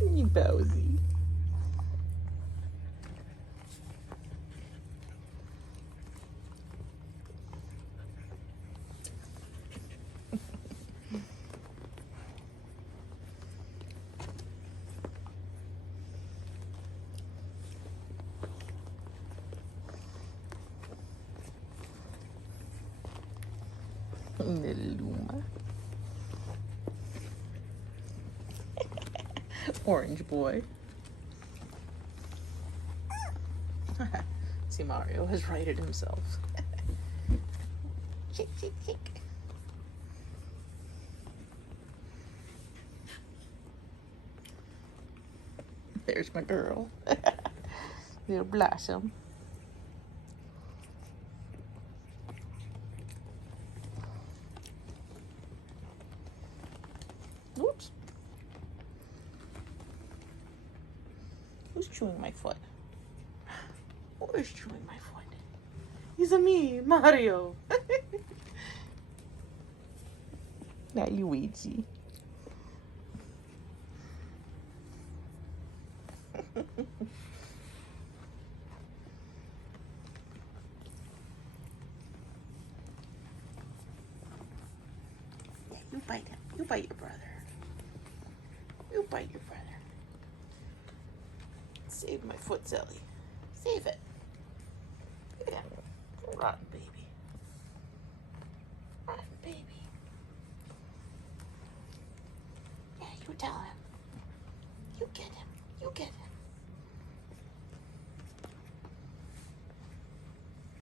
You Bowsy. Little Luma. Orange boy. See, Mario has righted himself. Shake, shake, shake. There's my girl. Little Blossom. Oops. Who's chewing my foot? Who is chewing my foot? It's a me, Mario. Not Luigi. Yeah, you bite him. You bite your brother. You bite your brother. Save my foot, Sally. Save it. Yeah. Run.